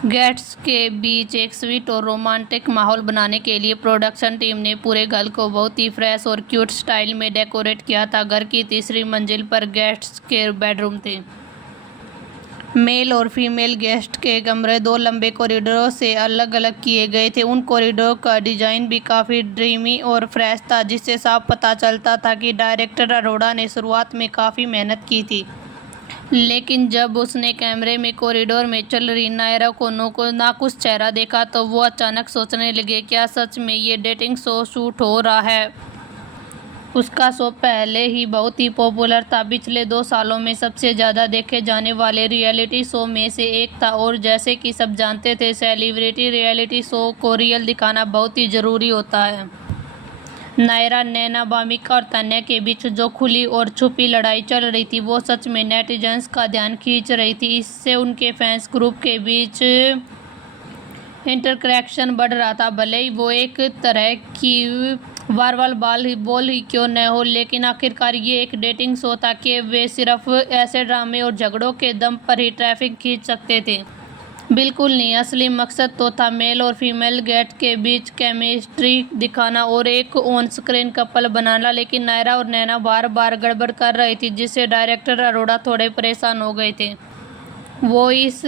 Guests के बीच एक sweet और रोमांटिक माहौल बनाने के लिए प्रोडक्शन टीम ने पूरे घर को बहुत ही फ्रेश और क्यूट स्टाइल में डेकोरेट किया था। घर की तीसरी मंजिल पर गेस्ट्स के बेडरूम थे। मेल और फीमेल गेस्ट के कमरे दो लंबे कॉरिडोरों से अलग अलग किए गए थे। उन कॉरिडोर का डिजाइन भी काफ़ी ड्रीमी और फ्रेश था, जिससे साफ पता चलता था कि डायरेक्टर अरोड़ा ने शुरुआत में काफ़ी मेहनत की थी। लेकिन जब उसने कैमरे में कॉरिडोर में चल रही नायरा को नाखुश चेहरा देखा तो वो अचानक सोचने लगे, क्या सच में ये डेटिंग शो शूट हो रहा है। उसका शो पहले ही बहुत ही पॉपुलर था, पिछले 2 सालों में सबसे ज़्यादा देखे जाने वाले रियलिटी शो में से एक था। और जैसे कि सब जानते थे, सेलिब्रिटी रियलिटी शो को रियल दिखाना बहुत ही ज़रूरी होता है। नायरा, नैना, भामिका और तान्या के बीच जो खुली और छुपी लड़ाई चल रही थी वो सच में नेटिजन्स का ध्यान खींच रही थी। इससे उनके फैंस ग्रुप के बीच इंटरकनेक्शन बढ़ रहा था। भले ही वो एक तरह की वार बोल ही क्यों न हो, लेकिन आखिरकार ये एक डेटिंग शो था कि वे सिर्फ ऐसे ड्रामे और झगड़ों के दम पर ही ट्रैफिक खींच सकते थे। बिल्कुल नहीं, असली मकसद तो था मेल और फीमेल गेस्ट के बीच केमिस्ट्री दिखाना और एक ऑन स्क्रीन कपल बनाना। लेकिन नायरा और नैना बार बार गड़बड़ कर रही थी, जिससे डायरेक्टर अरोड़ा थोड़े परेशान हो गए थे। वो इस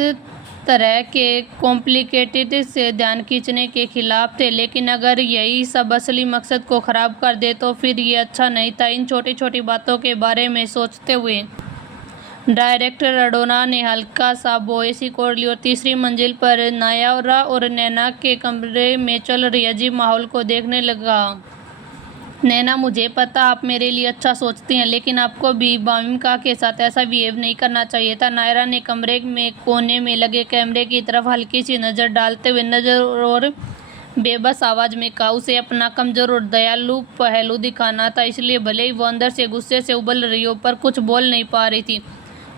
तरह के कॉम्प्लिकेटेड से ध्यान खींचने के खिलाफ थे, लेकिन अगर यही सब असली मकसद को ख़राब कर दे तो फिर ये अच्छा नहीं था। इन छोटी छोटी बातों के बारे में सोचते हुए डायरेक्टर अरोड़ा ने हल्का सा वॉइस रिकॉर्ड ली और तीसरी मंजिल पर नायरा और नैना के कमरे में चल रही अजीब माहौल को देखने लगा। नैना, मुझे पता आप मेरे लिए अच्छा सोचती हैं, लेकिन आपको भी भामिका के साथ ऐसा बिहेव नहीं करना चाहिए था। नायरा ने कमरे में कोने में लगे कैमरे की तरफ हल्की सी नज़र डालते हुए नज़र और बेबस आवाज़ में कहा। उसे अपना कमज़ोर और दयालु पहलू दिखाना था, इसलिए भले ही वो अंदर से गुस्से से उबल रही हो पर कुछ बोल नहीं पा रही थी,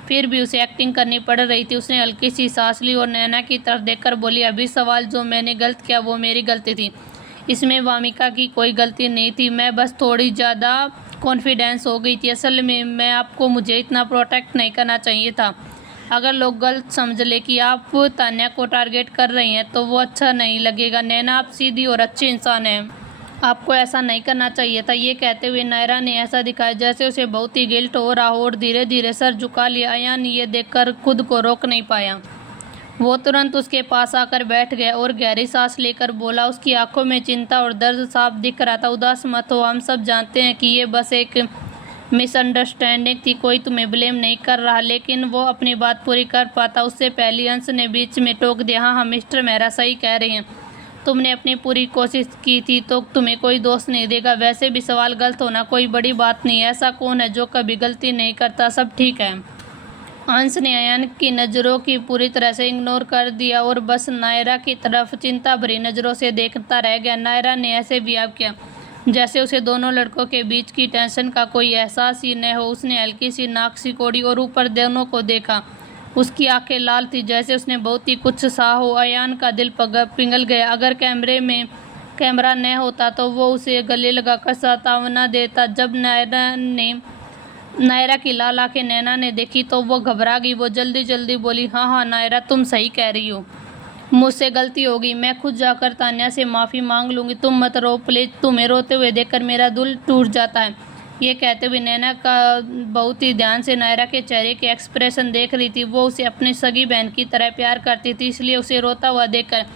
फिर भी उसे एक्टिंग करनी पड़ रही थी। उसने हल्की सी सांस ली और नैना की तरफ देखकर बोली, अभी सवाल जो मैंने गलत किया वो मेरी गलती थी। इसमें भामिका की कोई गलती नहीं थी, मैं बस थोड़ी ज़्यादा कॉन्फिडेंस हो गई थी। असल में मुझे इतना प्रोटेक्ट नहीं करना चाहिए था। अगर लोग गलत समझ ले कि आप तान्या को टारगेट कर रही हैं तो वो अच्छा नहीं लगेगा। नैना, आप सीधी और अच्छी इंसान हैं, आपको ऐसा नहीं करना चाहिए था। ये कहते हुए नायरा ने ऐसा दिखाया जैसे उसे बहुत ही गिल्ट हो रहा हो और धीरे धीरे सर झुका लिया। अयान ये देखकर खुद को रोक नहीं पाया। वो तुरंत उसके पास आकर बैठ गया और गहरी सांस लेकर बोला। उसकी आंखों में चिंता और दर्द साफ दिख रहा था। उदास मत हो, हम सब जानते हैं कि ये बस एक मिसअंडरस्टैंडिंग थी, कोई तुम्हें ब्लेम नहीं कर रहा। लेकिन वो अपनी बात पूरी कर पाता उससे पहले अंश ने बीच में टोक दिया। हाँ, मिस्टर मेहरा सही कह रहे हैं, तुमने अपनी पूरी कोशिश की थी तो तुम्हें कोई दोष नहीं देगा। वैसे भी सवाल गलत होना कोई बड़ी बात नहीं है, ऐसा कौन है जो कभी गलती नहीं करता, सब ठीक है। अंश ने अयान की नज़रों की पूरी तरह से इग्नोर कर दिया और बस नायरा की तरफ चिंता भरी नज़रों से देखता रह गया। नायरा ने ऐसे बिहेव किया जैसे उसे दोनों लड़कों के बीच की टेंशन का कोई एहसास ही न हो। उसने हल्की सी नाक सिकोड़ी और ऊपर दोनों को देखा। उसकी आंखें लाल थी जैसे उसने बहुत ही कुछ सहा हो। अयान का दिल पिघल गया। अगर कैमरा न होता तो वो उसे गले लगाकर सतावना देता। जब नायरा की लाल आंखें नैना ने देखी तो वो घबरा गई। वो जल्दी जल्दी बोली, हाँ हाँ नायरा, तुम सही कह रही हो, मुझसे गलती हो गई, मैं खुद जाकर तान्या से माफ़ी मांग लूँगी। तुम मत रो प्लीज, तुम्हें रोते हुए देखकर मेरा दिल टूट जाता है। ये कहते हुए नैना का बहुत ही ध्यान से नायरा के चेहरे के एक्सप्रेशन देख रही थी। वो उसे अपनी सगी बहन की तरह प्यार करती थी, इसलिए उसे रोता हुआ देखकर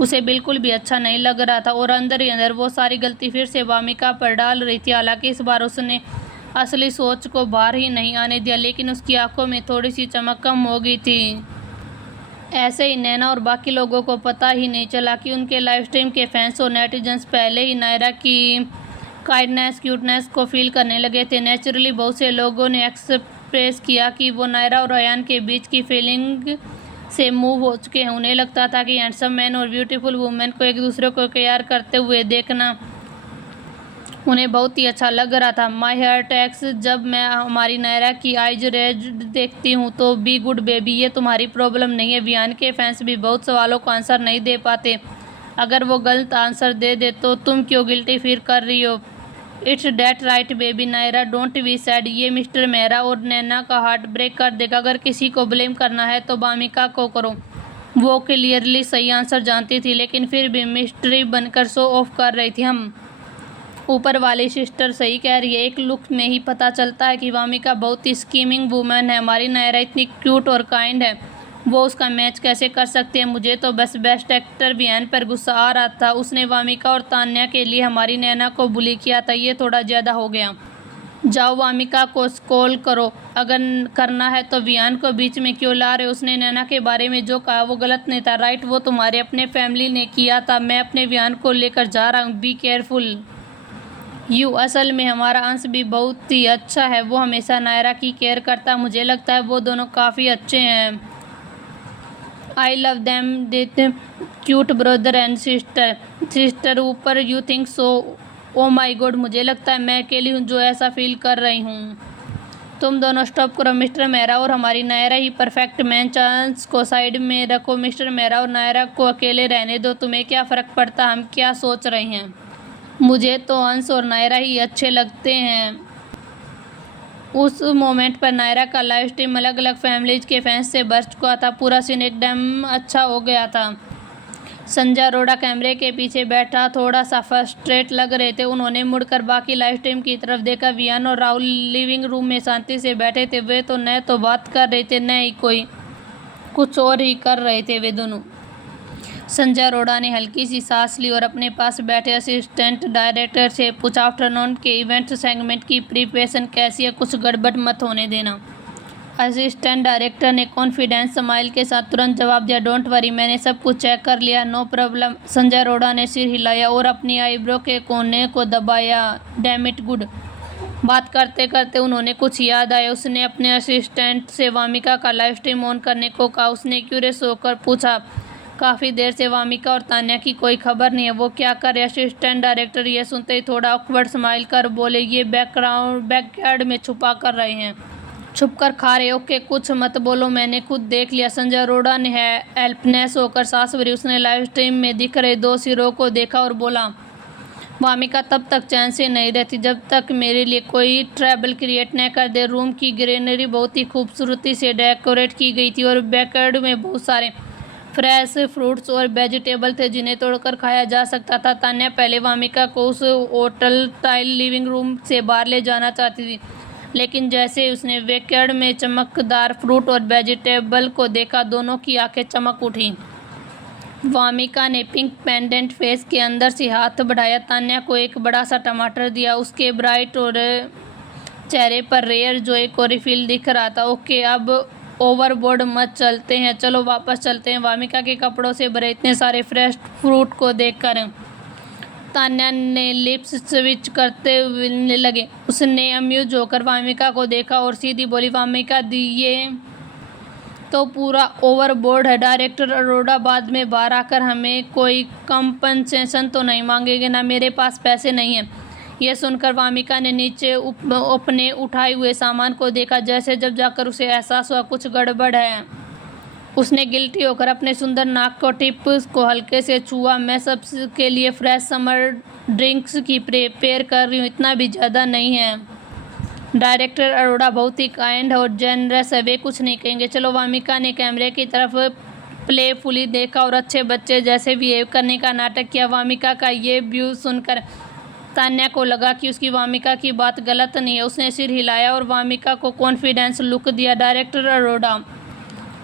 उसे बिल्कुल भी अच्छा नहीं लग रहा था और अंदर ही अंदर वो सारी गलती फिर से भामिका पर डाल रही थी। हालांकि इस बार उसने असली सोच को बाहर ही नहीं आने दिया, लेकिन उसकी आंखों में थोड़ी सी चमक कम हो गई थी। ऐसे ही नैना और बाकी लोगों को पता ही नहीं चला कि उनके लाइव स्ट्रीम के फैंस और नेटिजन्स पहले ही नायरा की काइंडनेस क्यूटनेस को फील करने लगे थे। नेचुरली बहुत से लोगों ने एक्सप्रेस किया कि वो नायरा और अयान के बीच की फीलिंग से मूव हो चुके हैं। उन्हें लगता था कि हैंडसम मैन और ब्यूटीफुल वुमेन को एक दूसरे को प्यार करते हुए देखना उन्हें बहुत ही अच्छा लग रहा था। माई हार्ट एक्स, जब मैं हमारी नायरा की आइज रेज देखती हूँ तो बी गुड बेबी, ये तुम्हारी प्रॉब्लम नहीं है। वियान के फैंस भी बहुत सवालों को आंसर नहीं दे पाते। अगर वो गलत आंसर दे दे तो तुम क्यों गिल्टी फील कर रही हो? It's that right baby Naira, don't be sad. ये मिस्टर मेहरा और नैना का हार्ट ब्रेक कर देगा। अगर किसी को ब्लेम करना है तो भामिका को करो, वो क्लियरली सही आंसर जानती थी, लेकिन फिर भी मिस्ट्री बनकर शो ऑफ कर रही थी। हम ऊपर वाली सिस्टर सही कह रही है, एक लुक में ही पता चलता है कि वामिका बहुत ही स्कीमिंग वूमेन है। हमारी नायरा इतनी क्यूट और काइंड है, वो उसका मैच कैसे कर सकती है। मुझे तो बस बेस्ट एक्टर विहान पर गुस्सा आ रहा था। उसने वामिका और तान्या के लिए हमारी नैना को बुली किया था, ये थोड़ा ज़्यादा हो गया। जाओ वामिका को कॉल करो, अगर करना है तो। विहान को बीच में क्यों ला रहे हो? उसने नैना के बारे में जो कहा वो गलत नहीं था, राइट? वो तुम्हारे अपने फैमिली ने किया था। मैं अपने विहान को लेकर जा रहा हूँ, बी केयरफुल यू। असल में हमारा अंश भी बहुत ही अच्छा है, वो हमेशा नायरा की केयर करता है। मुझे लगता है वो दोनों काफ़ी अच्छे हैं। I love them, that cute brother and sister ऊपर। You think so? Oh my god, मुझे लगता है मैं अकेली हूँ जो ऐसा फील कर रही हूँ। तुम दोनों स्टॉप करो। मिस्टर मेहरा और हमारी नायरा ही परफेक्ट मैन। चांस को साइड में रखो। मिस्टर मेहरा और नायरा को अकेले रहने दो। तुम्हें क्या फ़र्क पड़ता हम क्या सोच रही हैं? मुझे तो अंश और नायरा ही अच्छे लगते हैं। उस मोमेंट पर नायरा का लाइव स्ट्रीम अलग अलग फैमिलीज के फैंस से भर चुका था। पूरा सीन एकदम अच्छा हो गया था। संजय अरोड़ा कैमरे के पीछे बैठा थोड़ा सा फ्रस्ट्रेट लग रहे थे। उन्होंने मुड़कर बाकी लाइव स्ट्रीम की तरफ देखा। विहान और राहुल लिविंग रूम में शांति से बैठे थे। वे तो न तो बात कर रहे थे, न ही कोई कुछ और ही कर रहे थे वे दोनों। संजय अरोड़ा ने हल्की सी सांस ली और अपने पास बैठे असिस्टेंट डायरेक्टर से पूछा, आफ्टरनून के इवेंट सेगमेंट की प्रिपरेशन कैसी है? कुछ गड़बड़ मत होने देना। असिस्टेंट डायरेक्टर ने कॉन्फिडेंस स्माइल के साथ तुरंत जवाब दिया, डोंट वरी, मैंने सब कुछ चेक कर लिया, नो प्रॉब्लम। संजय अरोड़ा ने सिर हिलाया और अपनी आईब्रो के कोने को दबाया। Damn it good. बात करते करते उन्होंने कुछ याद आया। उसने अपने असिस्टेंट से वामिका का लाइव स्ट्रीम ऑन करने को कहा। उसने क्यूरियस होकर पूछा, काफ़ी देर से वामिका और तान्या की कोई खबर नहीं है, वो क्या कर रहे? असिस्टेंट डायरेक्टर ये सुनते ही थोड़ा ऑकवर्ड स्माइल कर बोले, ये बैकयार्ड में छुपा कर रहे हैं, छुप कर खा रहे। ओके, कुछ मत बोलो, मैंने खुद देख लिया। संजय अरोड़ा ने हेल्पलेस होकर सांस भरी। उसने लाइव स्ट्रीम में दिख रहे दो सिरों को देखा और बोला, वामिका तब तक चैन से नहीं रहती जब तक मेरे लिए कोई ट्रबल क्रिएट न कर दे। रूम की ग्रीनरी बहुत ही खूबसूरती से डेकोरेट की गई थी और बैकयार्ड में बहुत सारे फ्रेश फ्रूट्स और वेजिटेबल थे जिन्हें तोड़कर खाया जा सकता था। तान्या पहले वामिका को उस होटल टाइल लिविंग रूम से बाहर ले जाना चाहती थी, लेकिन जैसे उसने बैकयार्ड में चमकदार फ्रूट और वेजिटेबल को देखा, दोनों की आंखें चमक उठी। वामिका ने पिंक पेंडेंट फेस के अंदर से हाथ बढ़ाया, तान्या को एक बड़ा सा टमाटर दिया। उसके ब्राइट और चेहरे पर रेयर जॉय को रिफिल दिख रहा था। ओके, अब ओवरबोर्ड मत चलते हैं, चलो वापस चलते हैं। वामिका के कपड़ों से भरे इतने सारे फ्रेश फ्रूट को देखकर तान्या ने लिप्स स्विच करते हुए लगे। उसने अम्यूज होकर वामिका को देखा और सीधी बोली, वामिका दी, ये तो पूरा ओवरबोर्ड है। डायरेक्टर अरोड़ा बाद में बाहर आकर हमें कोई कंपनसेशन तो नहीं मांगेंगे ना? मेरे पास पैसे नहीं हैं। यह सुनकर वामिका ने नीचे अपने उठाए हुए सामान को देखा। जैसे जब जाकर उसे एहसास हुआ कुछ गड़बड़ है। उसने गिल्टी होकर अपने सुंदर नाक को टिप को हल्के से छुआ। मैं सबके लिए फ्रेश समर ड्रिंक्स की प्रिपेयर कर रही हूँ, इतना भी ज़्यादा नहीं है। डायरेक्टर अरोड़ा बहुत ही काइंड और जेनरस है, वे कुछ नहीं कहेंगे। चलो। वामिका ने कैमरे की तरफ प्लेफुली देखा और अच्छे बच्चे जैसे बिहेव करने का नाटक किया। वामिका का ये व्यू सुनकर तान्या को लगा कि उसकी वामिका की बात गलत नहीं है। उसने सिर हिलाया और वामिका को कॉन्फिडेंस लुक दिया। डायरेक्टर अरोड़ा,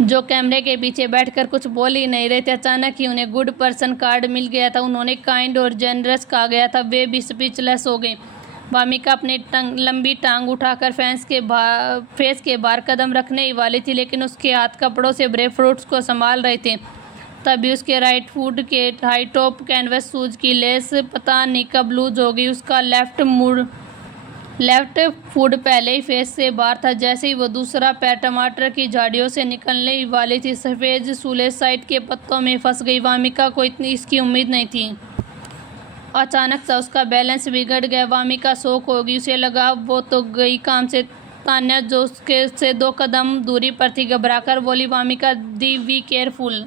जो कैमरे के पीछे बैठकर कुछ बोल ही नहीं रहे थे, अचानक ही उन्हें गुड पर्सन कार्ड मिल गया था। उन्होंने काइंड और जेनरस कहा गया था। वे भी स्पीचलेस हो गए। वामिका अपनी लंबी टांग उठाकर फेस के बाहर कदम रखने ही वाली थी, लेकिन उसके हाथ कपड़ों से भरे फ्रूट्स को संभाल रहे थे। तभी उसके राइट फुट के हाई टॉप कैनवस शूज की लेस पता नहीं कब लूज हो गई। उसका लेफ्ट फुट पहले ही फेस से बाहर था। जैसे ही वो दूसरा पैर टमाटर की झाड़ियों से निकलने ही वाली थी, सफ़ेद सूले साइड के पत्तों में फंस गई। वामिका को इतनी इसकी उम्मीद नहीं थी। अचानक सा उसका बैलेंस बिगड़ गया। वामिका शॉक होगी, उसे लगा वो तो गई काम से। तान्या जो उसके से 2 कदम दूरी पर थी, घबराकर बोली, वामिका दी, बी केयरफुल।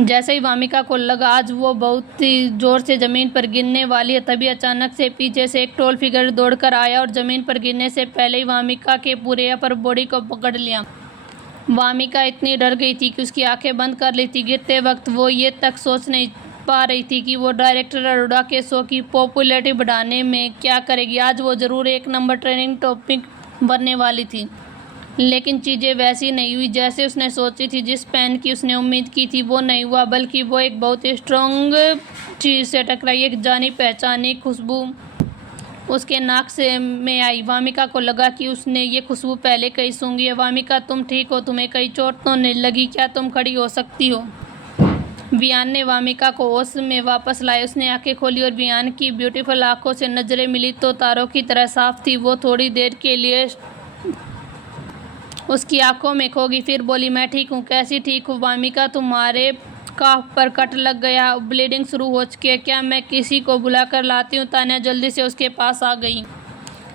जैसे ही वामिका को लगा आज वो बहुत ही जोर से ज़मीन पर गिरने वाली है, तभी अचानक से पीछे से एक टॉल फिगर दौड़कर आया और ज़मीन पर गिरने से पहले ही वामिका के पूरे अपर बॉडी को पकड़ लिया। वामिका इतनी डर गई थी कि उसकी आंखें बंद कर ली थी। गिरते वक्त वो ये तक सोच नहीं पा रही थी कि वो डायरेक्टर अरोड़ा के शो की पॉपुलैरिटी बढ़ाने में क्या करेगी। आज वो ज़रूर एक नंबर ट्रेंडिंग टॉपिक बनने वाली थी, लेकिन चीज़ें वैसी नहीं हुई जैसे उसने सोची थी। जिस पेन की उसने उम्मीद की थी वो नहीं हुआ, बल्कि वो एक बहुत ही स्ट्रॉन्ग चीज़ से टकराई। एक जानी पहचानी खुशबू उसके नाक से में आई। वामिका को लगा कि उसने ये खुशबू पहले कहीं सूंघी है। वामिका, तुम ठीक हो? तुम्हें कहीं चोट तो नहीं लगी? क्या तुम खड़ी हो सकती हो? वियान ने वामिका को होश में वापस लाया। उसने आंखें खोली और वियान की ब्यूटीफुल आंखों से नजरें मिली तो तारों की तरह साफ थी। वो थोड़ी देर के लिए उसकी आंखों में खो गई, फिर बोली, मैं ठीक हूँ। कैसी ठीक हूँ वामिका? तुम्हारे काफ पर कट लग गया, ब्लीडिंग शुरू हो चुकी है। क्या मैं किसी को बुलाकर लाती हूँ? तान्या जल्दी से उसके पास आ गई।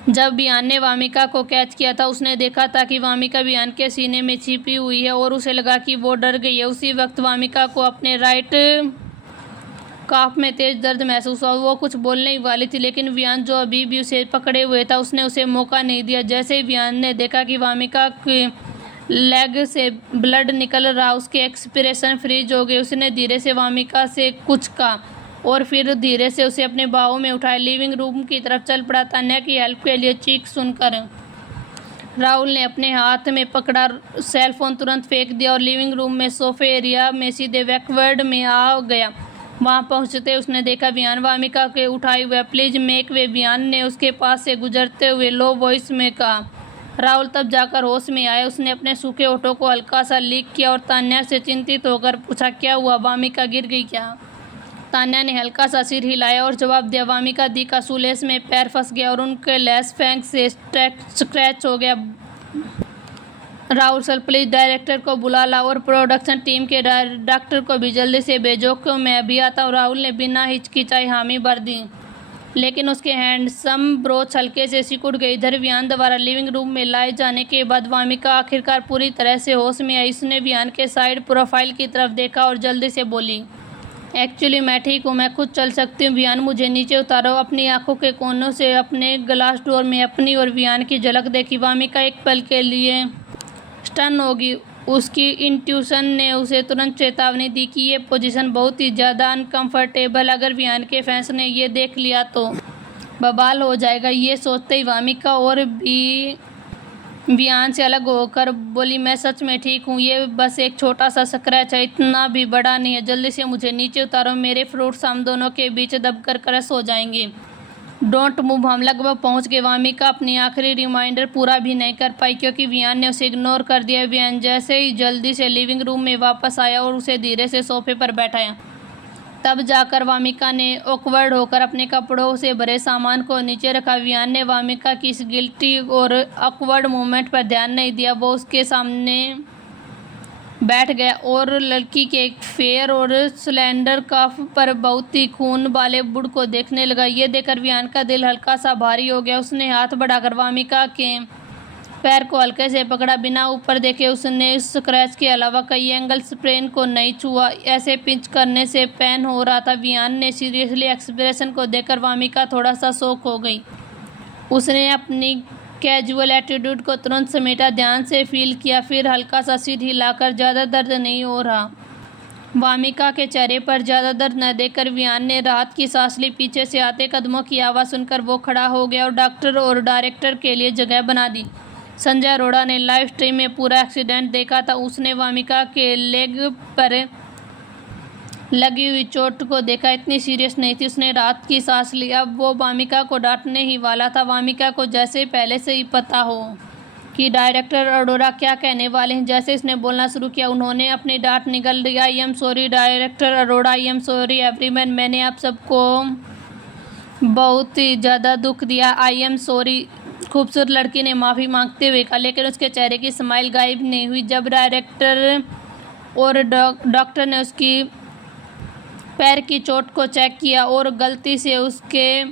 जब वियान ने वामिका को कैच किया था उसने देखा था कि वामिका वियान के सीने में छिपी हुई है और उसे लगा कि वो डर गई है। उसी वक्त वामिका को अपने राइट काफ में तेज दर्द महसूस हुआ। वो कुछ बोलने ही वाली थी, लेकिन वियान जो अभी भी उसे पकड़े हुए था उसने उसे मौका नहीं दिया। जैसे ही वियान ने देखा कि वामिका के लेग से ब्लड निकल रहा, उसके एक्सप्रेशन फ्रीज हो गए। उसने धीरे से वामिका से कुछ कहा और फिर धीरे से उसे अपने बाहों में उठाया लिविंग रूम की तरफ चल पड़ा। तान्या की हेल्प के लिए चीख सुनकर राहुल ने अपने हाथ में पकड़ा सेल फोन तुरंत फेंक दिया और लिविंग रूम में सोफे एरिया में सीधे बैकवर्ड में आ गया। वहां पहुंचते उसने देखा वियान वामिका के उठाए हुए। प्लीज मेक वे, वियान ने उसके पास से गुजरते हुए लो वॉइस में कहा। राहुल तब जाकर होश में आया। उसने अपने सूखे होठों को हल्का सा लीक किया और तान्या से चिंतित होकर पूछा, क्या हुआ? वामिका गिर गई क्या? तान्या ने हल्का सा सिर हिलाया और जवाब दिया, वामिका दी का शूलेस में पैर फंस गया और उनके लेस फैंक से स्क्रैच हो गया। राहुल सर, प्लीज डायरेक्टर को बुला ला और प्रोडक्शन टीम के डॉक्टर को भी जल्दी से भेजो। क्यों, मैं अभी आता हूँ। राहुल ने बिना हिचकिचाई हामी भर दी, लेकिन उसके हैंडसम ब्रोच हल्के से सिकुड़ गई। इधर वियान द्वारा लिविंग रूम में लाए जाने के बाद वामिका आखिरकार पूरी तरह से होश में आई। उसने वियान के साइड प्रोफाइल की तरफ देखा और जल्दी से बोली, एक्चुअली मैं ठीक हूँ, मैं खुद चल सकती हूँ। वियान, मुझे नीचे उतारो। अपनी आंखों के कोनों से अपने ग्लास डोर में अपनी और वियान की झलक देखी। वामिका एक पल के लिए स्टन होगी। उसकी इंट्यूशन ने उसे तुरंत चेतावनी दी कि ये पोजीशन बहुत ही ज़्यादा अनकंफर्टेबल। अगर वियान के फैंस ने ये देख लिया तो बवाल हो जाएगा। ये सोचते ही वामिका और भी वियान से अलग होकर बोली, मैं सच में ठीक हूँ, ये बस एक छोटा सा स्क्रैच है, इतना भी बड़ा नहीं है। जल्दी से मुझे नीचे उतारो, मेरे फ्रूट्स हम दोनों के बीच दबकर क्रश हो जाएंगे। Don't move. हम लगभग पहुंच गए। वामिका अपनी आखिरी रिमाइंडर पूरा भी नहीं कर पाई क्योंकि वियान ने उसे इग्नोर कर दिया। वियान जैसे ही जल्दी से लिविंग रूम में वापस आया और उसे धीरे से सोफे पर बैठाया, तब जाकर वामिका ने ऑकवर्ड होकर अपने कपड़ों से भरे सामान को नीचे रखा। वियान ने वामिका की इस गिल्टी और ऑकवर्ड मूवमेंट पर ध्यान नहीं दिया। वो उसके सामने बैठ गया और लड़की के एक फेयर और स्लेंडर कफ पर बहुत ही खून वाले बुढ़ को देखने लगा। ये देखकर वियान का दिल हल्का सा भारी हो गया। उसने हाथ बढ़ाकर वामिका के पैर को हल्के से पकड़ा। बिना ऊपर देखे उसने इस स्क्रैच के अलावा कई एंगल स्प्रेन को नहीं छुआ। ऐसे पिंच करने से पेन हो रहा था। वियान ने सीरियसली एक्सप्रेशन को देखकर वामिका थोड़ा सा शॉक हो गई। उसने अपनी कैजुअल एटीट्यूड को तुरंत समेटा, ध्यान से फील किया, फिर हल्का सा सिर हिलाकर, ज़्यादा दर्द नहीं हो रहा। वामिका के चेहरे पर ज़्यादा दर्द न देखकर वियान ने राहत की सांस ली। पीछे से आते कदमों की आवाज़ सुनकर वो खड़ा हो गया और डॉक्टर और डायरेक्टर के लिए जगह बना दी। संजय अरोड़ा ने लाइव स्ट्रीम में पूरा एक्सीडेंट देखा था। उसने वामिका के लेग पर लगी हुई चोट को देखा, इतनी सीरियस नहीं थी। उसने राहत की सांस ली। अब वो वामिका को डांटने ही वाला था। वामिका को जैसे पहले से ही पता हो कि डायरेक्टर अरोड़ा क्या कहने वाले हैं। जैसे इसने बोलना शुरू किया उन्होंने अपनी डांट निगल दी। I am sorry director Arora, I am sorry everyone, मैंने आप सबको बहुत ही ज़्यादा दुख दिया। आई एम सॉरी, खूबसूरत लड़की ने माफ़ी मांगते हुए कहा, लेकिन उसके चेहरे की स्माइल गायब नहीं हुई। जब डायरेक्टर और डॉक्टर ने उसकी पैर की चोट को चेक किया और गलती से उसके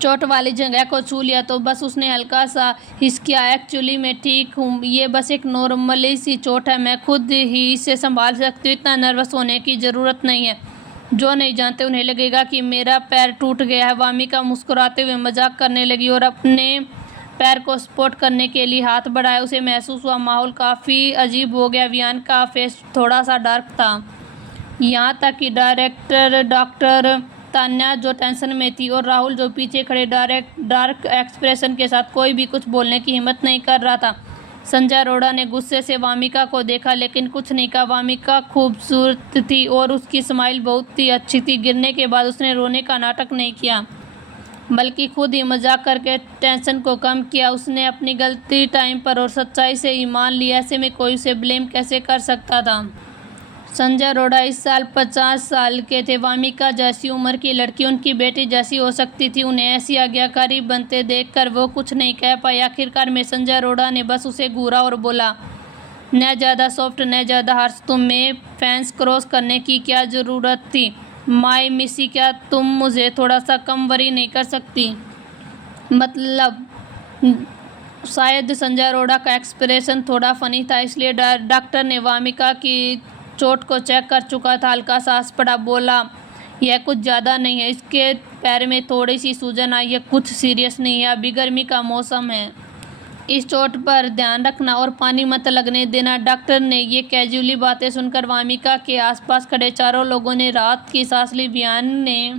चोट वाली जगह को छू लिया तो बस उसने हल्का सा हिचकिया। एक्चुअली मैं ठीक हूँ, ये बस एक नॉर्मली सी चोट है, मैं खुद ही इसे संभाल सकती हूँ, इतना नर्वस होने की ज़रूरत नहीं है। जो नहीं जानते उन्हें लगेगा कि मेरा पैर टूट गया है। वामिका मुस्कुराते हुए मजाक करने लगी और अपने पैर को सपोर्ट करने के लिए हाथ बढ़ाया। उसे महसूस हुआ माहौल काफ़ी अजीब हो गया। वियान का फेस थोड़ा सा डार्क था, यहाँ तक कि डॉक्टर तान्या जो टेंशन में थी और राहुल जो पीछे खड़े डार्क एक्सप्रेशन के साथ कोई भी कुछ बोलने की हिम्मत नहीं कर रहा था। संजय अरोड़ा ने गुस्से से वामिका को देखा लेकिन कुछ नहीं कहा। वामिका खूबसूरत थी और उसकी स्माइल बहुत ही अच्छी थी। गिरने के बाद उसने रोने का नाटक नहीं किया, बल्कि खुद ही मजाक करके टेंशन को कम किया। उसने अपनी गलती टाइम पर और सच्चाई से ही मान ली। ऐसे में कोई उसे ब्लेम कैसे कर सकता था। संजय अरोड़ा इस साल 50 साल के थे। वामिका जैसी उम्र की लड़की उनकी बेटी जैसी हो सकती थी। उन्हें ऐसी आज्ञाकारी बनते देखकर वो कुछ नहीं कह पाई। आखिरकार में संजय अरोड़ा ने बस उसे घूरा और बोला, न ज़्यादा सॉफ्ट न ज़्यादा हार्श, तुम्हें फेंस क्रॉस करने की क्या ज़रूरत थी। माय मिसी, क्या तुम मुझे थोड़ा सा कम वरी नहीं कर सकती। मतलब शायद संजय अरोड़ा का एक्सप्रेशन थोड़ा फनी था, इसलिए डॉक्टर ने वामिका की चोट को चेक कर चुका था। हल्का सा हंस पड़ा, बोला, यह कुछ ज़्यादा नहीं है, इसके पैर में थोड़ी सी सूजन आई है, कुछ सीरियस नहीं है, अभी गर्मी का मौसम है, इस चोट पर ध्यान रखना और पानी मत लगने देना। डॉक्टर ने ये कैजुअली बातें सुनकर वामिका के आसपास खड़े चारों लोगों ने राहत की सांस ली। वियान ने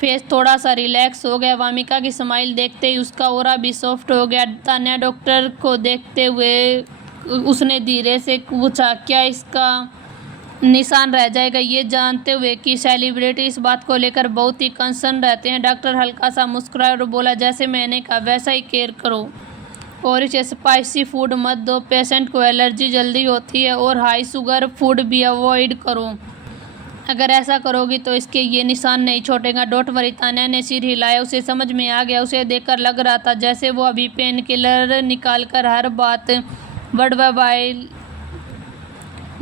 फेस थोड़ा सा रिलैक्स हो गया। वामिका की स्माइल देखते ही उसका ऑरा भी सॉफ्ट हो गया। तान्या डॉक्टर को देखते हुए उसने धीरे से पूछा, क्या इसका निशान रह जाएगा, ये जानते हुए कि सेलिब्रिटी इस बात को लेकर बहुत ही कंसर्न रहते हैं। डॉक्टर हल्का सा मुस्कुराया और बोला, जैसे मैंने कहा वैसा ही केयर करो और इसे स्पाइसी फूड मत दो, पेशेंट को एलर्जी जल्दी होती है, और हाई शुगर फूड भी अवॉइड करो। अगर ऐसा करोगी तो इसके ये निशान नहीं छोड़ेगा। Don't worry. तान्या ने सिर हिलाया, उसे समझ में आ गया। उसे देखकर लग रहा था जैसे वो अभी पेन किलर निकाल कर हर बात वर्ड बाय वर्ड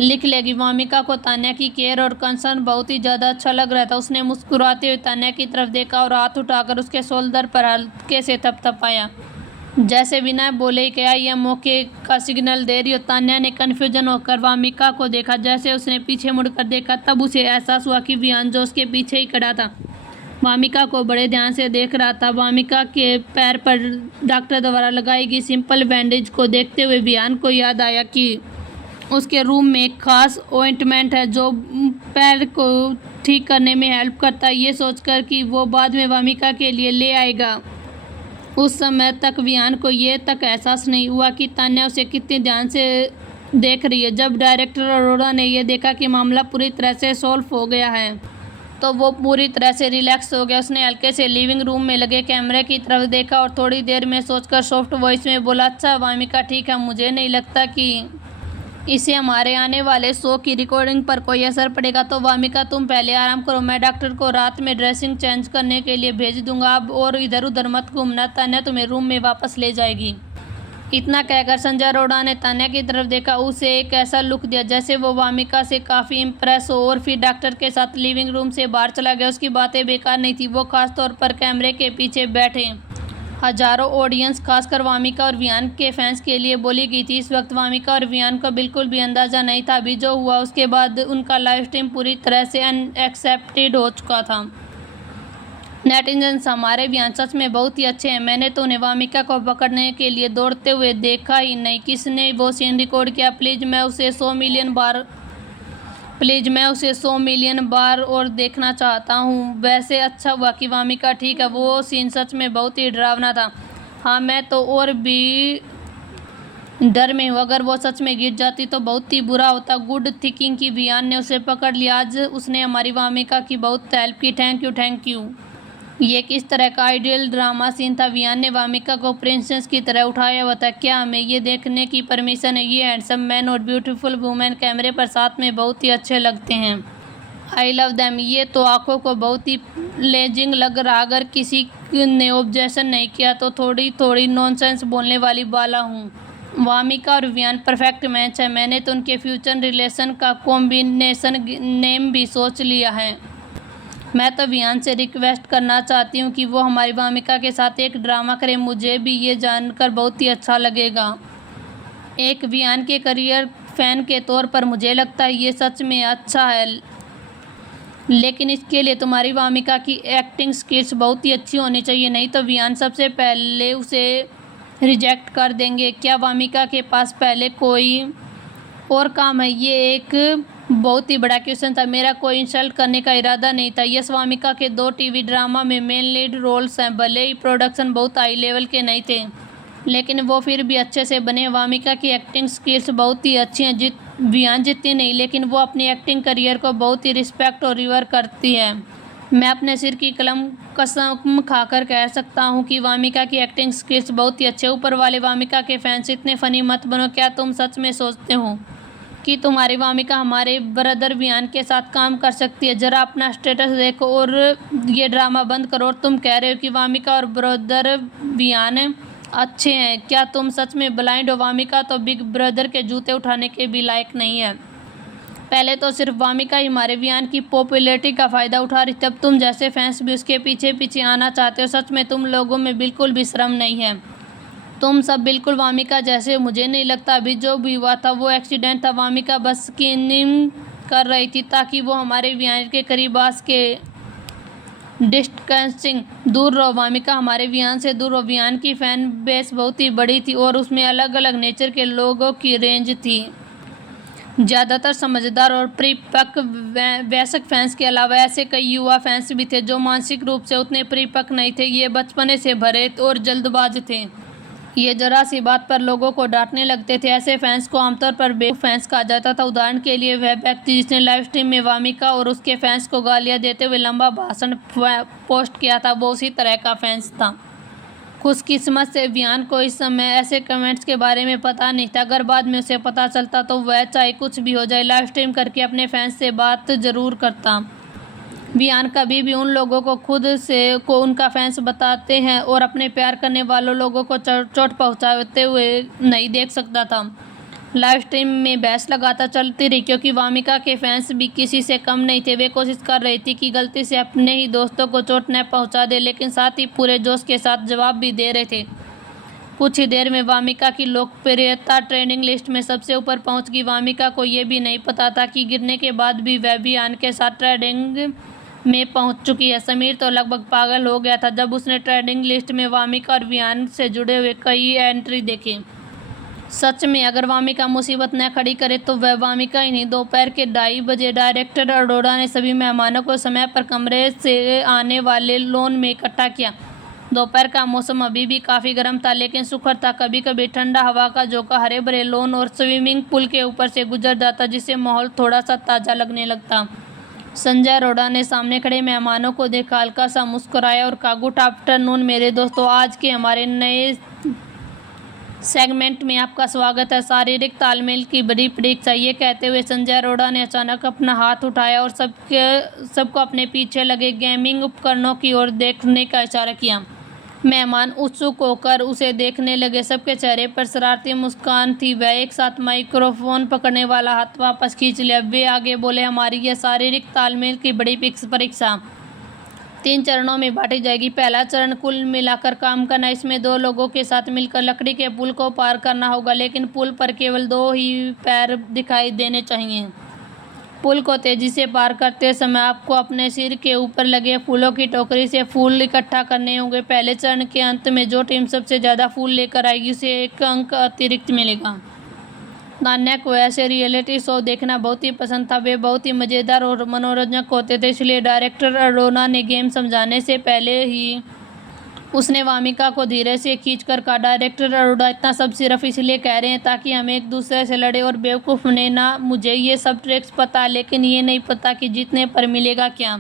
लिख लेगी। वामिका को तान्या की केयर और कंसर्न बहुत ही ज़्यादा अच्छा लग रहा था। उसने मुस्कुराते हुए तान्या की तरफ देखा और हाथ उठाकर उसके शोल्डर पर हल्के से थपथपाया, जैसे बिना बोले ही क्या यह मौके का सिग्नल दे रही हो। तान्या ने कन्फ्यूजन होकर वामिका को देखा। जैसे उसने पीछे मुड़कर देखा तब उसे एहसास हुआ कि वियान जो उसके पीछे ही खड़ा था वामिका को बड़े ध्यान से देख रहा था। वामिका के पैर पर डॉक्टर द्वारा लगाई गई सिंपल बैंडेज को देखते हुए वियान को याद आया कि उसके रूम में एक खास ऑइंटमेंट है जो पैर को ठीक करने में हेल्प करता है। ये सोचकर कि वो बाद में वामिका के लिए ले आएगा, उस समय तक वियान को ये तक एहसास नहीं हुआ कि तान्या उसे कितने ध्यान से देख रही है। जब डायरेक्टर अरोड़ा ने यह देखा कि मामला पूरी तरह से सॉल्व हो गया है तो वो पूरी तरह से रिलैक्स हो गया। उसने हल्के से लिविंग रूम में लगे कैमरे की तरफ देखा और थोड़ी देर में सोचकर सॉफ्ट वॉइस में बोला, अच्छा वामिका ठीक है, मुझे नहीं लगता कि इससे हमारे आने वाले शो की रिकॉर्डिंग पर कोई असर पड़ेगा। तो वामिका तुम पहले आराम करो, मैं डॉक्टर को रात में ड्रेसिंग चेंज करने के लिए भेज दूंगा अब, और इधर उधर मत घूमना, तान्या तुम्हें रूम में वापस ले जाएगी। इतना कहकर संजय अरोड़ा ने तान्या की तरफ देखा, उसे एक ऐसा लुक दिया जैसे वो वामिका से काफ़ी इम्प्रेस हो, और फिर डॉक्टर के साथ लिविंग रूम से बाहर चला गया। उसकी बातें बेकार नहीं थी। वो खास तौर पर कैमरे के पीछे बैठे हजारों ऑडियंस, खासकर वामिका और वियान के फैंस के लिए बोली गई थी। इस वक्त वामिका और वियान को बिल्कुल भी अंदाज़ा नहीं था अभी जो हुआ उसके बाद उनका लाइव स्ट्रीम पूरी तरह से अनएक्सेप्टेड हो चुका था। नेटिजन्स, हमारे वियान सच में बहुत ही अच्छे हैं, मैंने तो उन्हें वामिका को पकड़ने के लिए दौड़ते हुए देखा ही नहीं। किसने वो सीन रिकॉर्ड किया? प्लीज़ मैं उसे 100 मिलियन बार और देखना चाहता हूँ। वैसे अच्छा हुआ कि वामिका ठीक है, वो सीन सच में बहुत ही डरावना था। हाँ, मैं तो और भी डर में हूँ, अगर वो सच में गिर जाती तो बहुत ही बुरा होता। गुड थिंकिंग कि वियान ने उसे पकड़ लिया, आज उसने हमारी वामिका की बहुत हेल्प की, थैंक यू। ये किस तरह का आइडियल ड्रामा सीन था? वियान ने वामिका को प्रिंसेस की तरह उठाया हुआ था। क्या हमें ये देखने की परमिशन है? ये हैंडसम मैन और ब्यूटीफुल वुमेन कैमरे पर साथ में बहुत ही अच्छे लगते हैं। I love them. ये तो आंखों को बहुत ही प्लेजिंग लग रहा। अगर किसी ने ऑब्जेक्शन नहीं किया तो थोड़ी नॉनसेंस बोलने वाली बाला हूँ। वामिका और वियान परफेक्ट मैच है। मैंने तो उनके फ्यूचर रिलेशन का कॉम्बिनेशन नेम भी सोच लिया है। मैं तो वियान से रिक्वेस्ट करना चाहती हूँ कि वो हमारी वामिका के साथ एक ड्रामा करे, मुझे भी ये जानकर बहुत ही अच्छा लगेगा। एक वियान के करियर फैन के तौर पर मुझे लगता है ये सच में अच्छा है, लेकिन इसके लिए तुम्हारी वामिका की एक्टिंग स्किल्स बहुत ही अच्छी होनी चाहिए, नहीं तो वियान सबसे पहले उसे रिजेक्ट कर देंगे? क्या वामिका के पास पहले कोई और काम है? ये एक बहुत ही बड़ा क्वेश्चन था। मेरा कोई इंसल्ट करने का इरादा नहीं था। यस वामिका के 2 टीवी ड्रामा में मेन लीड रोल्स हैं। भले ही प्रोडक्शन बहुत हाई लेवल के नहीं थे, लेकिन वो फिर भी अच्छे से बने। वामिका की एक्टिंग स्किल्स बहुत ही अच्छी हैं, वियान जितनी नहीं, लेकिन वो अपनी एक्टिंग करियर को बहुत ही रिस्पेक्ट और रिवर करती है। मैं अपने सिर की कसम खाकर कह सकता हूँ कि वामिका की एक्टिंग स्किल्स बहुत ही अच्छे। ऊपर वाले वामिका के फैंस इतने फनी मत बनो। क्या तुम सच में सोचते हो कि तुम्हारी वामिका हमारे ब्रदर वियान के साथ काम कर सकती है? जरा अपना स्टेटस देखो और ये ड्रामा बंद करो। और तुम कह रहे हो कि वामिका और ब्रदर वियान अच्छे हैं। क्या तुम सच में ब्लाइंड हो? वामिका तो बिग ब्रदर के जूते उठाने के भी लायक नहीं है। पहले तो सिर्फ वामिका ही हमारे वियान की पॉपुलैरिटी का फ़ायदा उठा रही, तब तुम जैसे फैंस भी उसके पीछे पीछे आना चाहते हो। सच में तुम लोगों में बिल्कुल भी शर्म नहीं है। तुम सब बिल्कुल वामिका जैसे। मुझे नहीं लगता अभी जो भी हुआ था वो एक्सीडेंट था। वामिका बस स्किनिंग कर रही थी ताकि वो हमारे वियान के करीब आ सके। डिस्टेंसिंग दूर रहो वामिका, हमारे वियान से दूर रहो। वियान की फ़ैन बेस बहुत ही बड़ी थी और उसमें अलग अलग नेचर के लोगों की रेंज थी। ज़्यादातर समझदार और परिपक्व वयस्क फैंस के अलावा ऐसे कई युवा फैंस भी थे जो मानसिक रूप से उतने परिपक्व नहीं थे। ये बचपने से भरे और जल्दबाज थे। ये जरा सी बात पर लोगों को डांटने लगते थे। ऐसे फैंस को आमतौर पर बेवकूफ फैंस कहा जाता था। उदाहरण के लिए वह व्यक्ति जिसने लाइव स्ट्रीम में वामिका और उसके फैंस को गालियां देते हुए लंबा भाषण पोस्ट किया था, वो उसी तरह का फैंस था। खुशकिस्मत से वियान को इस समय ऐसे कमेंट्स के बारे में पता नहीं था। अगर बाद में उसे पता चलता तो वह चाहे कुछ भी हो जाए लाइव स्ट्रीम करके अपने फैंस से बात ज़रूर करता। वियान कभी भी उन लोगों को खुद से को उनका फैंस बताते हैं और अपने प्यार करने वालों लोगों को चोट पहुंचाते हुए नहीं देख सकता था। लाइव स्ट्रीम में बहस लगातार चलती रही क्योंकि वामिका के फैंस भी किसी से कम नहीं थे। वे कोशिश कर रही थी कि गलती से अपने ही दोस्तों को चोट न पहुंचा दे, लेकिन साथ ही पूरे जोश के साथ जवाब भी दे रहे थे। कुछ ही देर में वामिका की लोकप्रियता ट्रेंडिंग लिस्ट में सबसे ऊपर पहुंच गई। वामिका को ये भी नहीं पता था कि गिरने के बाद भी वह वियान के साथ ट्रेंडिंग में पहुंच चुकी है। समीर तो लगभग पागल हो गया था जब उसने ट्रेंडिंग लिस्ट में वामिका और वियान से जुड़े हुए कई एंट्री देखी। सच में अगर वामिका मुसीबत न खड़ी करे तो वह वामिका ही नहीं। दोपहर के 2:30 बजे डायरेक्टर अरोड़ा ने सभी मेहमानों को समय पर कमरे से आने वाले लॉन में इकट्ठा किया। दोपहर का मौसम अभी भी काफ़ी गर्म था, लेकिन सुखद था। कभी कभी ठंडा हवा का झोंका हरे भरे लॉन और स्विमिंग पूल के ऊपर से गुजर जाता, जिससे माहौल थोड़ा सा ताज़ा लगने लगता। संजय अरोड़ा ने सामने खड़े मेहमानों को देखा, हल्का सा मुस्कुराया और कहा, गुड आफ्टरनून मेरे दोस्तों, आज के हमारे नए सेगमेंट में आपका स्वागत है। शारीरिक तालमेल की बड़ी परीक्षा। ये कहते हुए संजय अरोड़ा ने अचानक अपना हाथ उठाया और सबको अपने पीछे लगे गेमिंग उपकरणों की ओर देखने का इशारा किया। मेहमान उत्सुक होकर उसे देखने लगे। सबके चेहरे पर शरारती मुस्कान थी। वह एक साथ माइक्रोफोन पकड़ने वाला हाथ वापस खींच लिया। वे आगे बोले, हमारी यह शारीरिक तालमेल की बड़ी परीक्षा 3 चरणों में बांटी जाएगी। पहला चरण कुल मिलाकर काम करना। इसमें 2 लोगों के साथ मिलकर लकड़ी के पुल को पार करना होगा, लेकिन पुल पर केवल 2 ही पैर दिखाई देने चाहिए। पुल को तेजी से पार करते समय आपको अपने सिर के ऊपर लगे फूलों की टोकरी से फूल इकट्ठा करने होंगे। पहले चरण के अंत में जो टीम सबसे ज़्यादा फूल लेकर आएगी उसे 1 अंक अतिरिक्त मिलेगा। तान्या को ऐसे रियलिटी शो देखना बहुत ही पसंद था। वे बहुत ही मज़ेदार और मनोरंजक होते थे, इसलिए डायरेक्टर अरोड़ा ने गेम समझाने से पहले ही उसने वामिका को धीरे से खींचकर कहा, डायरेक्टर अरोड़ा, इतना सब सिर्फ इसलिए कह रहे हैं ताकि हम एक दूसरे से लड़े और बेवकूफ़ बने ना। मुझे ये सब ट्रिक्स पता है, लेकिन ये नहीं पता कि जीतने पर मिलेगा क्या।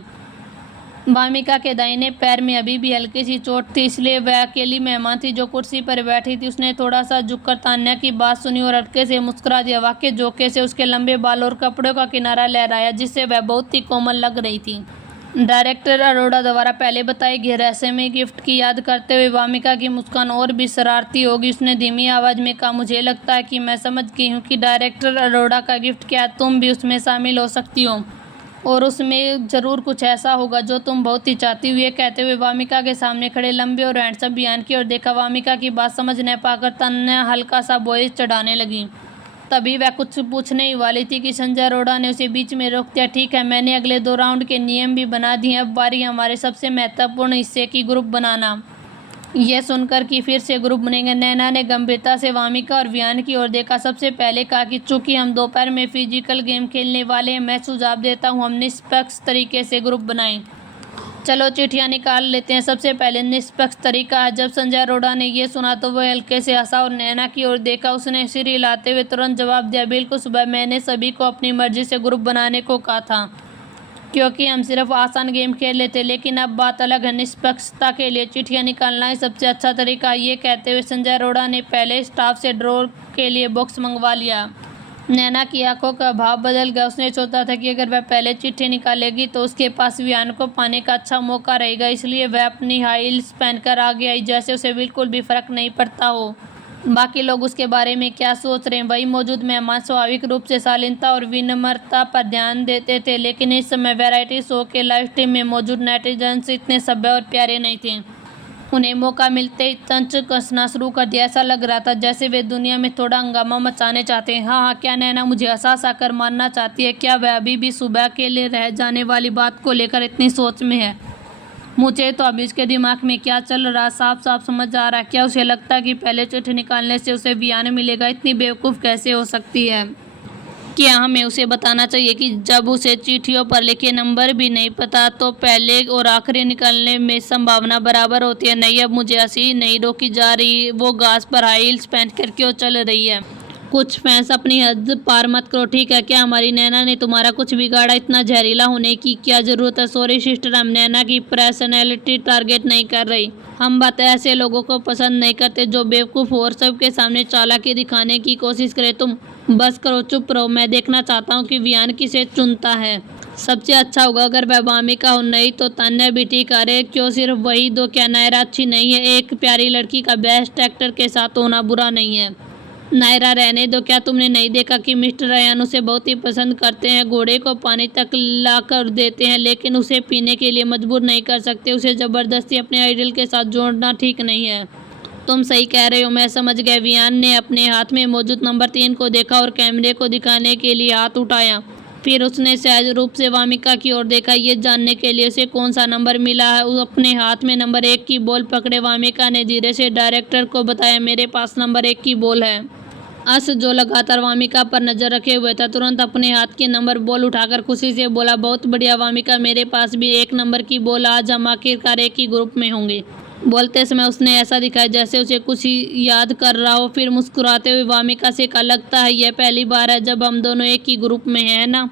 वामिका के दाहिने पैर में अभी भी हल्की सी चोट थी, इसलिए वह अकेली मेहमान थी जो कुर्सी पर बैठी थी। उसने थोड़ा सा झुककर तान्या की बात सुनी और हल्के से मुस्कुरा दिया। वाक्य झोंके से उसके लंबे बाल और कपड़ों का किनारा लहराया, जिससे वह बहुत ही कोमल लग रही थी। डायरेक्टर अरोड़ा द्वारा पहले बताए गए रहस्यमय गिफ्ट की याद करते हुए वामिका की मुस्कान और भी शरारती होगी। उसने धीमी आवाज़ में कहा, मुझे लगता है कि मैं समझ गई हूँ कि डायरेक्टर अरोड़ा का गिफ्ट क्या है। तुम भी उसमें शामिल हो सकती हो और उसमें ज़रूर कुछ ऐसा होगा जो तुम बहुत ही चाहती हो। ये कहते हुए वामिका के सामने खड़े लंबे और हैंडसम वियान की ओर देखा। वामिका की बात समझ न पाकर तान्या हल्का सा वॉइस चढ़ाने लगी। तभी वह कुछ पूछने ही वाली थी कि संजय अरोड़ा ने उसे बीच में रोक दिया। ठीक है, मैंने अगले 2 राउंड के नियम भी बना दिए। अब बारी हमारे सबसे महत्वपूर्ण हिस्से की ग्रुप बनाना। यह सुनकर कि फिर से ग्रुप बनेंगे, नैना ने गंभीरता से वामिका और वियान की ओर देखा। सबसे पहले कहा कि चूंकि हम दोपहर में फिजिकल गेम खेलने वाले हैं, मैं सुझाव देता हूं हम निष्पक्ष तरीके से ग्रुप बनाएं। चलो चिट्ठियां निकाल लेते हैं। सबसे पहले निष्पक्ष तरीका है। जब संजय अरोड़ा ने यह सुना तो वह हल्के से हंसा और नैना की ओर देखा। उसने सिर हिलाते हुए तुरंत जवाब दिया, बिल्कुल, सुबह मैंने सभी को अपनी मर्जी से ग्रुप बनाने को कहा था क्योंकि हम सिर्फ आसान गेम खेल लेते, लेकिन अब बात अलग है। निष्पक्षता के लिए चिट्ठियां निकालना ही सबसे अच्छा तरीका है। ये कहते हुए संजय अरोड़ा ने पहले स्टाफ से ड्रॉ के लिए बॉक्स मंगवा लिया। नैना की आंखों का भाव बदल गया। उसने सोचा था कि अगर वह पहले चिट्ठी निकालेगी तो उसके पास वियान को पाने का अच्छा मौका रहेगा, इसलिए वह अपनी हाई हील्स पहनकर आगे आई जैसे उसे बिल्कुल भी फर्क नहीं पड़ता हो बाकी लोग उसके बारे में क्या सोच रहे हैं। वही मौजूद मेहमान स्वाभाविक रूप से शालीनता और विनम्रता पर ध्यान देते थे, लेकिन इस समय वैरायटी शो के लाइव स्ट्रीम में मौजूद नेटिजन्स इतने सभ्य और प्यारे नहीं थे। उन्हें मौका मिलते ही तंज कसना शुरू कर दिया। ऐसा लग रहा था जैसे वे दुनिया में थोड़ा हंगामा मचाने चाहते हैं। हाँ, क्या नैना मुझे हंसा कर मानना चाहती है? क्या वह अभी भी सुबह के लिए रह जाने वाली बात को लेकर इतनी सोच में है? मुझे तो अभी उसके दिमाग में क्या चल रहा साफ साफ समझ आ रहा है। क्या उसे लगता है कि पहले चिट्ठी निकालने से उसे वियान मिलेगा? इतनी बेवकूफ़ कैसे हो सकती है? क्या हमें उसे बताना चाहिए कि जब उसे चिट्ठियों पर लिखे नंबर भी नहीं पता तो पहले और आखिरी निकालने में संभावना बराबर होती है? नहीं, अब मुझे हंसी नहीं रोकी जा रही। वो घास पर हाई हील्स पहन कर क्यों चल रही है? कुछ फैंस अपनी हद पार मत करो, ठीक है? क्या हमारी नैना ने तुम्हारा कुछ बिगाड़ा? इतना जहरीला होने की क्या जरूरत है? सॉरी सिस्टर, हम नैना की पर्सनैलिटी टारगेट नहीं कर रही। हम बात ऐसे लोगों को पसंद नहीं करते जो बेवकूफ़ हो और सबके सामने चालाकी दिखाने की कोशिश करे। तुम बस करो, चुप रहो। मैं देखना चाहता हूँ कि वियान किसे चुनता है। सबसे अच्छा होगा अगर वह वामिका हो, नहीं तो तान्या भी ठीक। अरे क्यों सिर्फ वही दो? क्या नायरा अच्छी नहीं है? एक प्यारी लड़की का बेस्ट एक्टर के साथ होना बुरा नहीं है। नायरा रहने दो। क्या तुमने नहीं देखा कि मिस्टर रयान उसे बहुत ही पसंद करते हैं? घोड़े को पानी तक ला कर देते हैं, लेकिन उसे पीने के लिए मजबूर नहीं कर सकते। उसे ज़बरदस्ती अपने आइडल के साथ जोड़ना ठीक नहीं है। तुम सही कह रहे हो, मैं समझ गया। वियान ने अपने हाथ में मौजूद नंबर 3 को देखा और कैमरे को दिखाने के लिए हाथ उठाया। फिर उसने सहज रूप से वामिका की ओर देखा, ये जानने के लिए उसे कौन सा नंबर मिला है। वो अपने हाथ में नंबर 1 की बॉल पकड़े वामिका ने धीरे से डायरेक्टर को बताया, मेरे पास नंबर 1 की बॉल है। अस, जो लगातार वामिका पर नजर रखे हुए था, तुरंत अपने हाथ की नंबर बॉल उठाकर खुशी से बोला, बहुत बढ़िया वामिका, मेरे पास भी 1 नंबर की बॉल। आज हम आखिरकार एक ही ग्रुप में होंगे। बोलते समय उसने ऐसा दिखाया जैसे उसे कुछ याद कर रहा हो। फिर मुस्कुराते हुए वामिका से कहा, लगता है यह पहली बार है जब हम दोनों एक ही ग्रुप में हैं ना?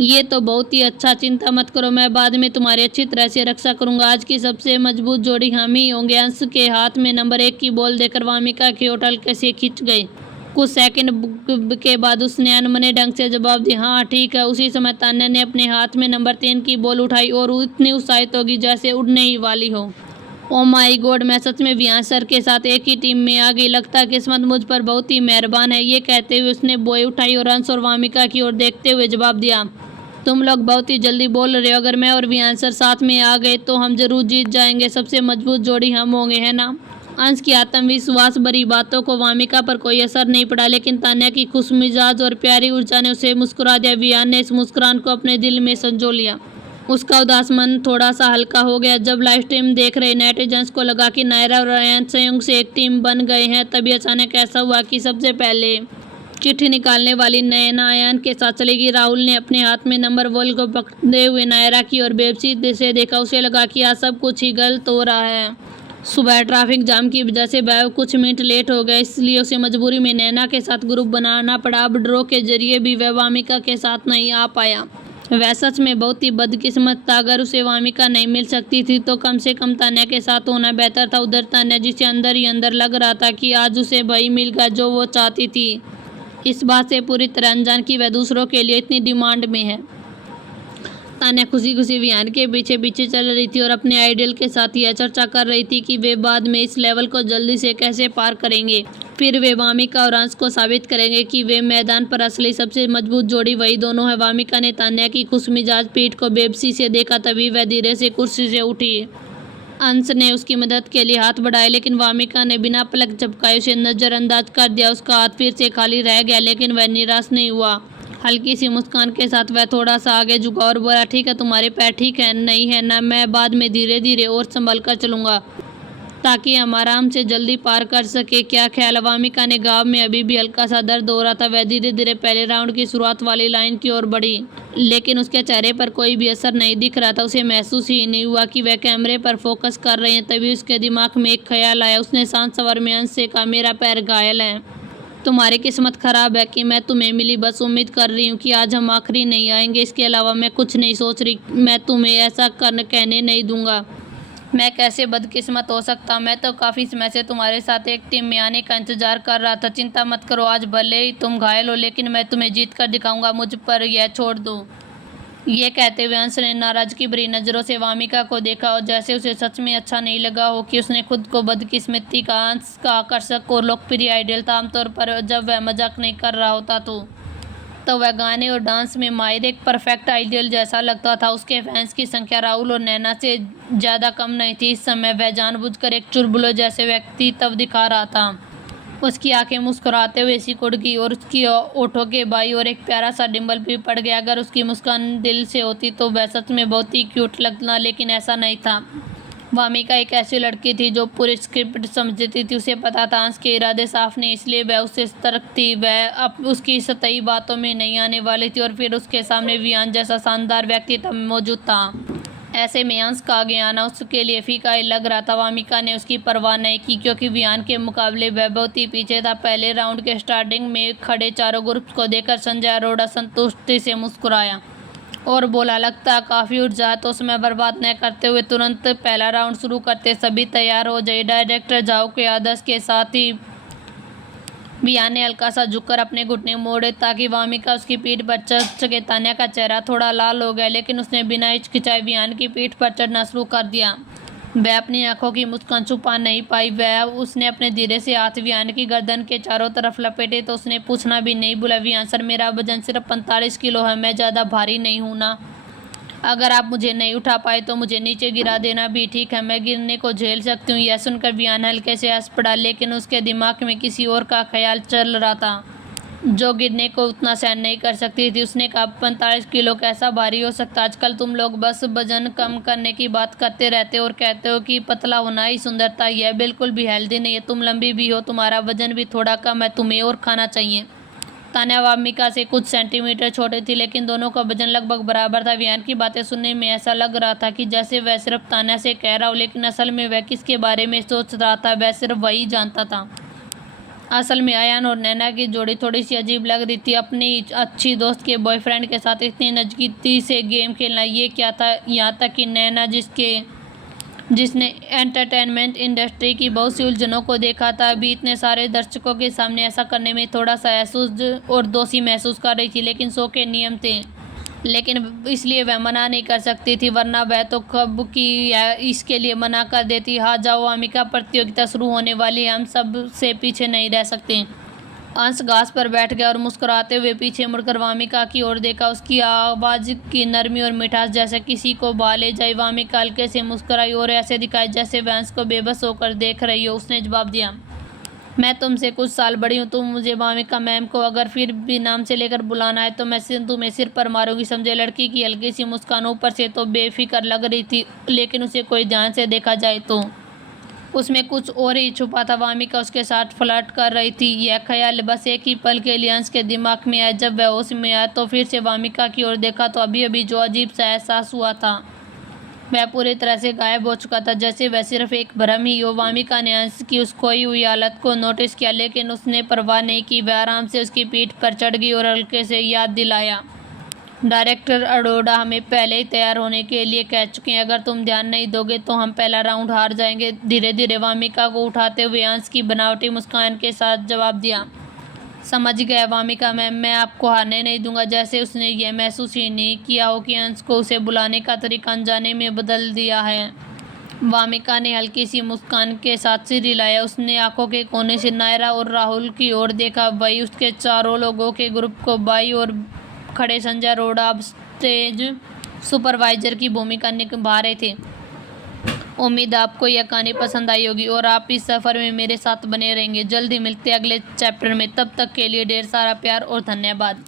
ये तो बहुत ही अच्छा। चिंता मत करो, मैं बाद में तुम्हारी अच्छी तरह से रक्षा करूंगा। आज की सबसे मजबूत जोड़ी हम ही होंगे। अंश के हाथ में नंबर 1 की बॉल देकर वामिका की ओर हल्के से खिंच गए। कुछ सेकंड के बाद उसने अनमने ढंग से जवाब दिया, हाँ ठीक है। उसी समय तान्या ने अपने हाथ में नंबर 3 की बॉल उठाई और इतनी उत्साहित होगी जैसे उड़ने ही वाली हो। ओ माई गॉड, मैं सच में वियान सर के साथ एक ही टीम में आ गई। लगता है किस्मत मुझ पर बहुत ही मेहरबान है। ये कहते हुए उसने बॉय उठाई और अंश और वामिका की ओर देखते हुए जवाब दिया, तुम लोग बहुत ही जल्दी बोल रहे हो। अगर मैं और वियान सर साथ में आ गए तो हम जरूर जीत जाएंगे। सबसे मजबूत जोड़ी हम होंगे, है ना? अंश की आत्मविश्वास भरी बातों को वामिका पर कोई असर नहीं पड़ा, लेकिन तान्या की खुशमिजाज और प्यारी ऊर्जा ने उसे मुस्कुरा दिया। वियान ने इस मुस्कुराहट को अपने दिल में संजो लिया। उसका उदास मन थोड़ा सा हल्का हो गया। जब लाइव स्ट्रीम देख रहे नेटिजन्स को लगा कि नायरा और रयान संयोग से एक टीम बन गए हैं, तभी अचानक ऐसा हुआ कि सबसे पहले चिट्ठी निकालने वाली नैना अयान के साथ चलेगी। राहुल ने अपने हाथ में नंबर बॉल को पकड़े हुए नायरा की ओर बेबसी से देखा। उसे लगा कि आज सब कुछ ही गलत हो रहा है। सुबह ट्रैफिक जाम की वजह से वह कुछ मिनट लेट हो गया, इसलिए उसे मजबूरी में नैना के साथ ग्रुप बनाना पड़ा। अब ड्रॉ के जरिए भी वह वामिका के साथ नहीं आ पाया। वह सच में बहुत ही बदकिस्मत था। अगर उसे वामिका नहीं मिल सकती थी तो कम से कम तान्या के साथ होना बेहतर था। उधर तान्या, जिसे अंदर ही अंदर लग रहा था कि आज उसे वही मिल गया जो वो चाहती थी, इस बात से पूरी तरह अनजान कि वह दूसरों के लिए इतनी डिमांड में है। तान्या खुशी खुशी वियान के पीछे पीछे चल रही थी और अपने आइडल के साथ यह चर्चा कर रही थी कि वे बाद में इस लेवल को जल्दी से कैसे पार करेंगे। फिर वे वामिका और अंश को साबित करेंगे कि वे मैदान पर असली सबसे मजबूत जोड़ी वही दोनों है। वामिका ने तान्या की खुशमिजाज पीठ को बेबसी से देखा, तभी वह धीरे से कुर्सी से उठी। अंश ने उसकी मदद के लिए हाथ बढ़ाए, लेकिन वामिका ने बिना पलक झपकाए उसे नजरअंदाज कर दिया। उसका हाथ फिर से खाली रह गया, लेकिन वह निराश नहीं हुआ। हल्की सी मुस्कान के साथ वह थोड़ा सा आगे झुका और बोला, ठीक है, तुम्हारे पैर ठीक है नहीं है ना? मैं बाद में धीरे धीरे और संभल कर चलूंगा। ताकि हम आराम से जल्दी पार कर सके। क्या ख्याल? वामिका ने गाँव में अभी भी हल्का सा दर्द हो रहा था। वह धीरे धीरे पहले राउंड की शुरुआत वाली लाइन की ओर बढ़ी, लेकिन उसके चेहरे पर कोई भी असर नहीं दिख रहा था। उसे महसूस ही नहीं हुआ कि वह कैमरे पर फोकस कर रहे हैं। तभी उसके दिमाग में एक ख्याल आया। उसने शांत स्वर में अंश से कहा, मेरा पैर घायल है। तुम्हारी किस्मत खराब है कि मैं तुम्हें मिली। बस उम्मीद कर रही हूँ कि आज हम आखिरी नहीं आएंगे। इसके अलावा मैं कुछ नहीं सोच रही। मैं तुम्हें ऐसा कहने नहीं दूंगा। मैं कैसे बदकिस्मत हो सकता? मैं तो काफ़ी समय से तुम्हारे साथ एक टीम में आने का इंतजार कर रहा था। चिंता मत करो, आज भले ही तुम घायल हो लेकिन मैं तुम्हें जीत कर दिखाऊंगा। मुझ पर यह छोड़ दो। ये कहते हुए अंश ने नाराजगी भरी नज़रों से वामिका को देखा और जैसे उसे सच में अच्छा नहीं लगा हो कि उसने खुद को बदकिस्मती का अंश का आकर्षक और लोकप्रिय आइडियल था। आमतौर पर जब वह मजाक नहीं कर रहा होता तो वह गाने और डांस में माहिर एक परफेक्ट आइडियल जैसा लगता था। उसके फैंस की संख्या राहुल और नैना से ज़्यादा कम नहीं थी। इस समय वह जानबूझकर एक चुलबुले जैसे व्यक्तित्व दिखा रहा था। उसकी आंखें मुस्कुराते हुए सिकुड़ गई और उसकी ओठों के बाईं ओर एक प्यारा सा डिंबल भी पड़ गया। अगर उसकी मुस्कान दिल से होती तो वह सच में बहुत ही क्यूट लगता, लेकिन ऐसा नहीं था। वामिका एक ऐसी लड़की थी जो पूरी स्क्रिप्ट समझती थी। उसे पता था अंश के इरादे साफ नहीं, इसलिए वह उससे सतर्क थी। वह अब उसकी सतही बातों में नहीं आने वाली थी और फिर उसके सामने वियान जैसा शानदार व्यक्तित्व मौजूद था। ऐसे में अंश का आगे आना उसके लिए फीका ही लग रहा था। वामिका ने उसकी परवाह नहीं की क्योंकि वियान के मुकाबले वह बहुत ही पीछे था। पहले राउंड के स्टार्टिंग में खड़े चारों ग्रुप को देखकर संजय अरोड़ा संतुष्टि से मुस्कुराया और बोला, लगता काफ़ी ऊर्जा है, तो समय बर्बाद न करते हुए तुरंत पहला राउंड शुरू करते। सभी तैयार हो जाए। डायरेक्टर झाओ के आदेश के साथ ही वियान ने हल्का सा झुककर अपने घुटने मोड़े ताकि वामिका उसकी पीठ पर चढ़ सके। तान्या का चेहरा थोड़ा लाल हो गया, लेकिन उसने बिना हिचकिचाए वियान की पीठ पर चढ़ना शुरू कर दिया। वह अपनी आंखों की मुस्कान छुपा नहीं पाई। उसने अपने धीरे से हाथ वियान की गर्दन के चारों तरफ लपेटे तो उसने पूछना भी नहीं भूला, वियान सर, मेरा वजन सिर्फ 45 किलो है, मैं ज़्यादा भारी नहीं हूँ ना? अगर आप मुझे नहीं उठा पाए तो मुझे नीचे गिरा देना भी ठीक है, मैं गिरने को झेल सकती हूँ। यह सुनकर वियान हल्के से हंस पड़ा, लेकिन उसके दिमाग में किसी और का ख्याल चल रहा था जो गिरने को उतना सहन नहीं कर सकती थी। उसने कहा, 45 किलो कैसा भारी हो सकता? आजकल तुम लोग बस वजन कम करने की बात करते रहते हो और कहते हो कि पतला होना ही सुंदरता है। यह बिल्कुल भी हेल्दी नहीं है। तुम लंबी भी हो, तुम्हारा वजन भी थोड़ा कम है, तुम्हें और खाना चाहिए। तान्या वामिका से कुछ सेंटीमीटर छोटी थी, लेकिन दोनों का वजन लगभग बराबर था। वियान की बातें सुनने में ऐसा लग रहा था कि जैसे वह सिर्फ तान्या से कह रहा हो, लेकिन असल में वह किसके बारे में सोच रहा था वह सिर्फ वही जानता था। असल में अयान और नैना की जोड़ी थोड़ी सी अजीब लग रही थी। अपनी अच्छी दोस्त के बॉयफ्रेंड के साथ इतनी नज़दीकी से गेम खेलना, ये क्या था? यहाँ तक कि नैना जिसने एंटरटेनमेंट इंडस्ट्री की बहुत सी उलझनों को देखा था, अभी इतने सारे दर्शकों के सामने ऐसा करने में थोड़ा सा असहज और दोषी महसूस कर रही थी। लेकिन शो के नियम थे, लेकिन इसलिए वह मना नहीं कर सकती थी, वरना वह तो कब की इसके लिए मना कर देती। हाँ जाओ वामिका, प्रतियोगिता शुरू होने वाली है, हम सब से पीछे नहीं रह सकते। अंश घास पर बैठ गया और मुस्कुराते हुए पीछे मुड़कर वामिका की ओर देखा। उसकी आवाज़ की नरमी और मिठास जैसे किसी को भा ले जाए। वामिका हल्के से मुस्कुराई और ऐसे दिखाई जैसे वह अंश को बेबस होकर देख रही हो। उसने जवाब दिया, मैं तुमसे कुछ साल बड़ी हूँ, तुम मुझे वामिका मैम को अगर फिर भी नाम से लेकर बुलाना है तो मैं तुम्हें सिर पर मारूंगी, समझे? लड़की की हल्की सी मुस्कान ऊपर से तो बेफिक्र लग रही थी, लेकिन उसे कोई ध्यान से देखा जाए तो उसमें कुछ और ही छुपा था। वामिका उसके साथ फ्लर्ट कर रही थी। यह ख्याल बस एक ही पल के लिए अंश के दिमाग में आया। जब वह होश में आया तो फिर से वामिका की ओर देखा तो अभी अभी जो अजीब सा एहसास हुआ था वह पूरी तरह से गायब हो चुका था, जैसे वह सिर्फ एक भ्रम ही हो। वामिका ने अंश की उस खोई हुई हालत को नोटिस किया, लेकिन उसने परवाह नहीं की। वह आराम से उसकी पीठ पर चढ़ गई और हल्के से याद दिलाया, डायरेक्टर अरोड़ा हमें पहले ही तैयार होने के लिए कह चुके हैं, अगर तुम ध्यान नहीं दोगे तो हम पहला राउंड हार जाएंगे। धीरे धीरे वामिका को उठाते हुए अंश की बनावटी मुस्कान के साथ जवाब दिया, समझ गया वामिका मैम, मैं आपको हारने नहीं दूंगा। जैसे उसने यह महसूस ही नहीं किया हो कि अंश को उसे बुलाने का तरीका अनजाने में बदल दिया है। वामिका ने हल्की सी मुस्कान के साथ सिर हिलाया। उसने आंखों के कोने से नायरा और राहुल की ओर देखा। वही उसके चारों लोगों के ग्रुप को बाई और खड़े संजय अरोड़ा अब स्टेज सुपरवाइजर की भूमिका निभा रहे थे। उम्मीद आपको यह कहानी पसंद आई होगी और आप इस सफ़र में मेरे साथ बने रहेंगे। जल्दी मिलते हैं अगले चैप्टर में, तब तक के लिए ढेर सारा प्यार और धन्यवाद।